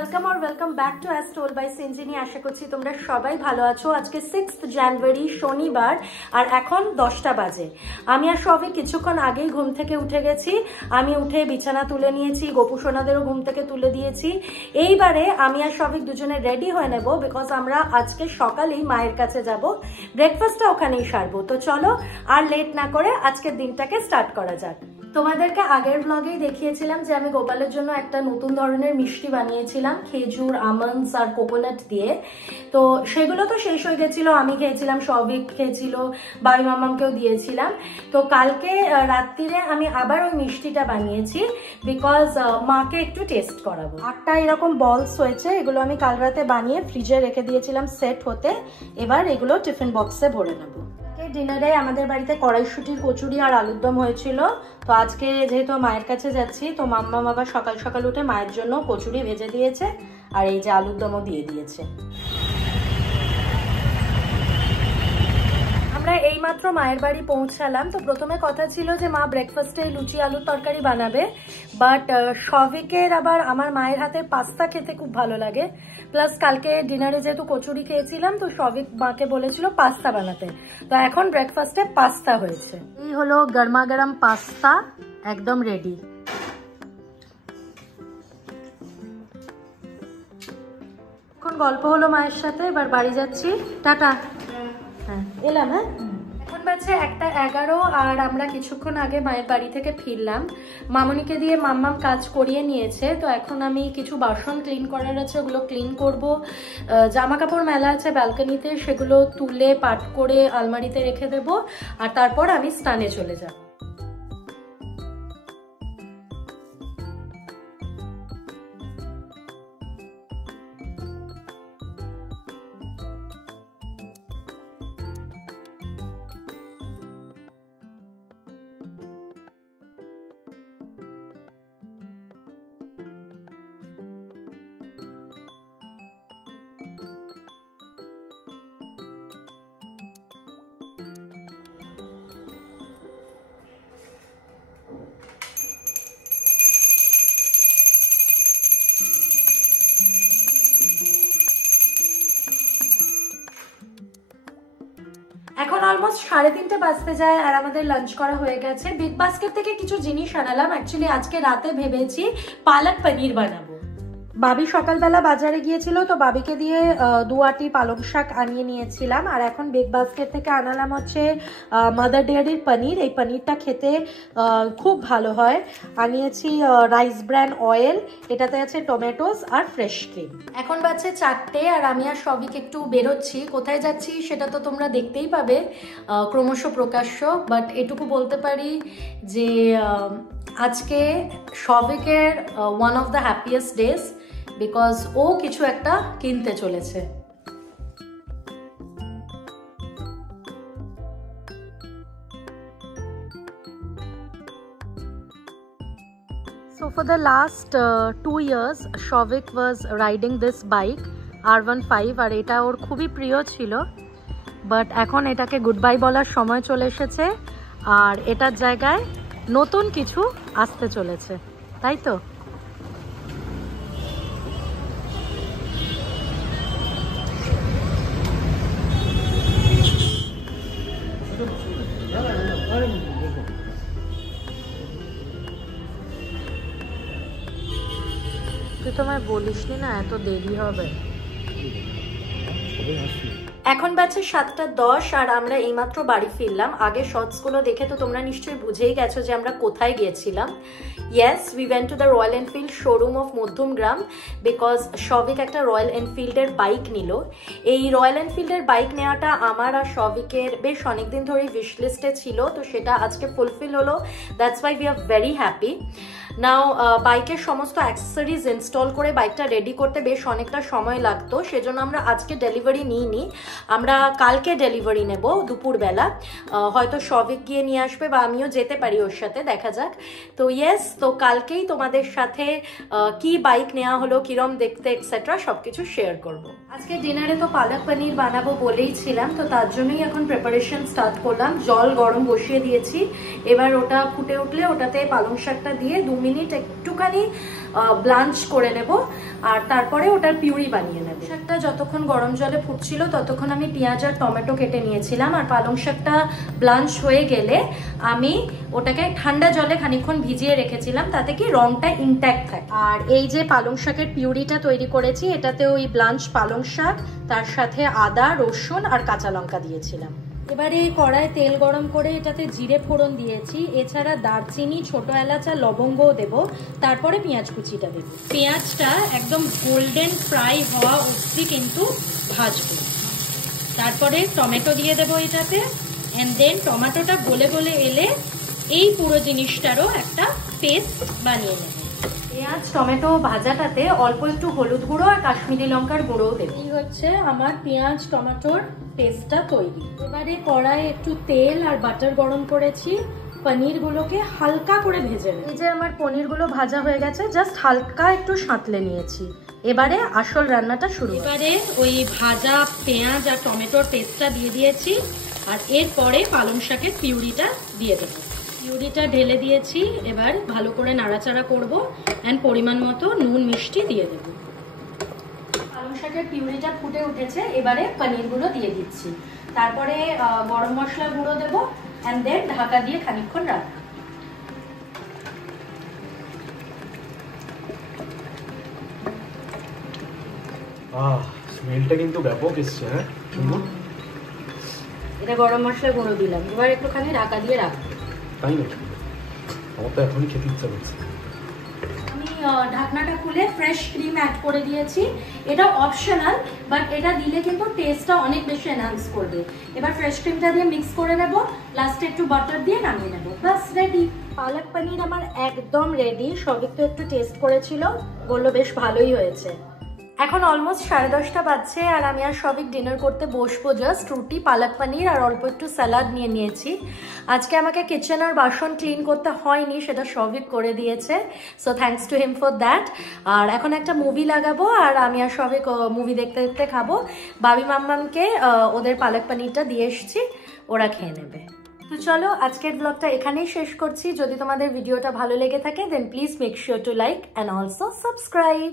Welcome আর welcome back to as told by Sinjini. আশা করছি তোমরা সবাই ভালো আছো। আজকে 6th জানুয়ারি শনিবার আর এখন 10টা বাজে। আমি আর শফিক কিছুক্ষণ আগেই ঘুম থেকে উঠে গেছি। আমি উঠে বিছানা তুলে নিয়েছি, গোপু সোনাদেরও ঘুম থেকে তুলে দিয়েছি। এইবারে আমি আর শফিক দুজনে রেডি হয়ে নেব, বিকজ আমরা আজকে সকালেই মায়ের কাছে যাব, ব্রেকফাস্টটা ওখানেই সারবো। তো চলো আর লেট না করে আজকের দিনটাকে স্টার্ট করা যাক। তোমাদেরকে আগের ব্লগেই দেখিয়েছিলাম যে আমি গোপালের জন্য একটা নতুন ধরনের মিষ্টি বানিয়েছিলাম খেজুর, আমন্ডস আর কোকোনাট দিয়ে। তো সেগুলো তো শেষ হয়ে গেছিল, আমি খেয়েছিলাম, শফিক খেয়েছিল, বাবি মামামকেও দিয়েছিলাম। তো কালকে রাত্রিরে আমি আবার ওই মিষ্টিটা বানিয়েছি, বিকজ মাকে একটু টেস্ট করাবো। 8টা এরকম বলস হয়েছে, এগুলো আমি কাল রাতে বানিয়ে ফ্রিজে রেখে দিয়েছিলাম সেট হতে। এবার এগুলো টিফিন বক্সে ভরে নেবো। ডিনারে আমাদের বাড়িতে কড়াইশুটির কচুরি আর আলুর দম হয়েছিল। তো আজকে যেহেতু মায়ের কাছে যাচ্ছি, তো মাম্মা বাবা সকাল সকাল উঠে মায়ের জন্য কচুরি ভেজে দিয়েছে আর এই যে আলুর দমও দিয়ে দিয়েছে। আমরা এইমাত্র মায়ের বাড়ি পৌঁছালাম। তো প্রথমে কথা ছিল যে মা ব্রেকফাস্টে লুচি আলুর তরকারি বানাবে, বাট শফিকের আবার আমার মায়ের হাতের পাস্তা খেতে খুব ভালো লাগে। প্লাস কালকে ডিনারে যেহেতু কচুরি খেয়েছিলাম, তো শফিক মাকে বলেছিল পাস্তা বানাতে। তো এখন ব্রেকফাস্টে পাস্তা হয়েছে। এই হলো গরমা গরম পাস্তা, একদম রেডি। এখন গল্প হলো মায়ের সাথে, এবার বাড়ি যাচ্ছি, টাটা। হ্যাঁ এলাম। হ্যাঁ এখন বাজে 1:11 আর আমরা কিছুক্ষণ আগে মায়ের বাড়ি থেকে ফিরলাম। মামনিকে দিয়ে মাম্মাম কাজ করিয়ে নিয়েছে। তো এখন আমি কিছু বাসন ক্লিন করার আছে, ওগুলো ক্লিন করব। জামা কাপড় মেলা আছে ব্যালকনিতে, সেগুলো তুলে পাট করে আলমারিতে রেখে দেব, আর তারপর আমি স্নানে চলে যাব। এখন অলমোস্ট 3:30 বাজতে যায় আর আমাদের লাঞ্চ করা হয়ে গেছে। বিগ বাস্কেট থেকে কিছু জিনিস আনালাম। অ্যাকচুয়ালি আজকে রাতে ভেবেছি পালক পনির বানাবো। বাবি সকালবেলা বাজারে গিয়েছিল, তো বাবিকে দিয়ে 2 আটি পালং শাক আনিয়ে নিয়েছিলাম। আর এখন বিগ বাস্কেট থেকে আনালাম হচ্ছে মাদার ডেয়ারির পনির। এই পনিরটা খেতে খুব ভালো হয়। আনিয়েছি রাইস ব্র্যান অয়েল, এটাতে আছে টমেটোস আর ফ্রেশ ক্রিম। এখন বাজছে 4টে আর আমি আর শফিক একটু বেরোচ্ছি। কোথায় যাচ্ছি সেটা তো তোমরা দেখতেই পাবে ক্রমশ প্রকাশ্য, বাট এটুকু বলতে পারি যে আজকে শফিকের one of the happiest days, because ও কিছু একটা কিনতে চলেছে। So for the last 2 years Shovik was riding this bike R15 আর এটা ওর খুবই প্রিয় ছিল, বাট এখন এটাকে গুড বাই বলার সময় চলে এসেছে আর এটার জায়গায় নতুন কিছু আসতে চলেছে, তাই তো? তুই তোমায় বলিসনি না এত দেরি হবে। এখন বাজে 7:10 আর আমরা এইমাত্র বাড়ি ফিরলাম। আগে শর্টসগুলো দেখে তো তোমরা নিশ্চয়ই বুঝেই গেছো যে আমরা কোথায় গিয়েছিলাম। Yes, we went to the royal Enfield showroom of Madhyamgram, because Shafiq একটা রয়্যাল এনফিল্ডের বাইক নিল। এই রয়্যাল এনফিল্ডের বাইক নেওয়াটা আমার আর শফিকের বেশ অনেকদিন ধরেই উইশ লিস্টে ছিল, তো সেটা আজকে ফুলফিল হলো। That's why we are very happy. Now বাইকের সমস্ত অ্যাক্সেসরিজ ইনস্টল করে বাইকটা রেডি করতে বেশ অনেকটা সময় লাগতো, সেজন্য আমরা আজকে ডেলিভারি নিইনি, আমরা কালকে ডেলিভারি নেব দুপুরবেলা। হয়তো শফিক গিয়ে নিয়ে আসবে বা আমিও যেতে পারি ওর সাথে, দেখা যাক। তো ইয়েস, তো কালকেই তোমাদের সাথে কি বাইক নেওয়া হলো, কিরম দেখতে এক্সেট্রা সবকিছু শেয়ার করব। আজকে ডিনারে তো পালক পনির বানাবো বলেই ছিলাম, তো তার জন্যই এখন প্রিপারেশন স্টার্ট করলাম। জল গরম বসিয়ে দিয়েছি, এবার ওটা ফুটে উঠলে ওটাতে পালং শাকটা দিয়ে 2 মিনিট একটুখানি ব্লাঞ্চ করে নেব আর তারপরে ওটার পিউরি বানিয়ে নেব। শাকটা যতক্ষণ গরম জলে ফুটছিল ততক্ষণ আমি পেঁয়াজ আর টমেটো কেটে নিয়েছিলাম। আর পালং শাকটা ব্লাঞ্চ হয়ে গেলে আমি ওটাকে ঠান্ডা জলে খানিকক্ষণ ভিজিয়ে রেখেছিলাম, তাতে কি রংটা ইনট্যাক্ট থাকে। আর এই যে পালং শাকের পিউরিটা তৈরি করেছি, এটাতে ওই ব্লাঞ্চ পালং শাক, তার সাথে আদা, রসুন আর কাঁচা লঙ্কা দিয়েছিলাম। এবারে কড়ায় তেল গরম করে এটাতে জিরে ফোড়ন দিয়েছি, এছাড়া দারচিনি, ছোট এলাচ আর লবঙ্গও দেবো। তারপরে পেঁয়াজ কুচিটা দেবো। পেঁয়াজটা একদম গোল্ডেন ফ্রাই হওয়া অবধি কিন্তু ভাজবো। তারপরে টমেটো দিয়ে দেবো এটাতে, অ্যান্ড দেন টমেটোটা গলে গলে এলে এই পুরো জিনিসটারও একটা পেস্ট বানিয়ে নেব। পেঁয়াজ টমেটো ভাজাটাতে অল্প একটু হলুদ গুঁড়ো আর কাশ্মীরি লঙ্কার গুঁড়োও দেব। এই হচ্ছে আমার পেঁয়াজ টমেটোর পেস্টটা তৈরি। এবারে কড়াইয়ে একটু তেল আর বাটার গরম করেছি, পনিরগুলোকে হালকা করে ভেজে নেব। এই যে আমার পনিরগুলো ভাজা হয়ে গেছে, জাস্ট হালকা একটু সাঁতলে নিয়েছি। এবারে আসল রান্নাটা শুরু। এবারে ওই ভাজা পেঁয়াজ আর টমেটোর পেস্টটা দিয়ে দিয়েছি, আর এরপরে পালং শাকের পিউরিটা দিয়ে দেবো। পিউরিটা ঢেলে দিয়েছি, এবার ভালো করে নাড়াচাড়া করবো অ্যান্ড পরিমাণ মতো নুন মিষ্টি দিয়ে দেব। পালং শাকের পিউরিটা ফুটে উঠেছে, এবারে পনিরগুলো দিয়ে দিচ্ছি। তারপরে গরম মশলা গুঁড়ো দেবো অ্যান্ড দেন ঢাকা দিয়ে খানিকক্ষণ রাখবো। স্মেলটা কিন্তু ব্যাপক এসছে। হ্যাঁ, এটা গরম মশলা গুঁড়ো দিলাম, এবার একটুখানি ঢাকা দিয়ে রাখবো। তাই না? আমার তো এখনই খেতে ইচ্ছা করছে। আমি ঢাকনাটা খুলে ফ্রেশ ক্রিম অ্যাড করে দিয়েছি। এটা অপশনাল, বাট এটা দিলে কিন্তু টেস্টটা অনেক বেশি এনহান্স করবে। এবার ফ্রেশ ক্রিমটা দিয়ে মিক্স করে নেব, লাস্টে একটু বাটার দিয়ে নামিয়ে নেব। বাস রেডি। পালক পনির আমার একদম রেডি। সবিক তো একটু টেস্ট করেছিল, বললো বেশ ভালোই হয়েছে। এখন অলমোস্ট 10:30 বাজছে আর আমি আর সবিক ডিনার করতে বসবো। জাস্ট রুটি, পালক পনির আর অল্প একটু স্যালাড নিয়ে নিয়েছি। আজকে আমাকে কিচেন আর বাসন ক্লিন করতে হয়নি, সেটা সবিক করে দিয়েছে। So thanks to him for that. আর এখন একটা মুভি লাগাবো আর আমি আর সবিক মুভি দেখতে দেখতে খাবো। বাবি মাম্মামকে ওদের পালক পনিরটা দিয়ে এসেছি, ওরা খেয়ে নেবে। তো চলো আজকের ব্লগটা এখানেই শেষ করছি। যদি তোমাদের ভিডিওটা ভালো লেগে থাকে then please make sure to like and also subscribe.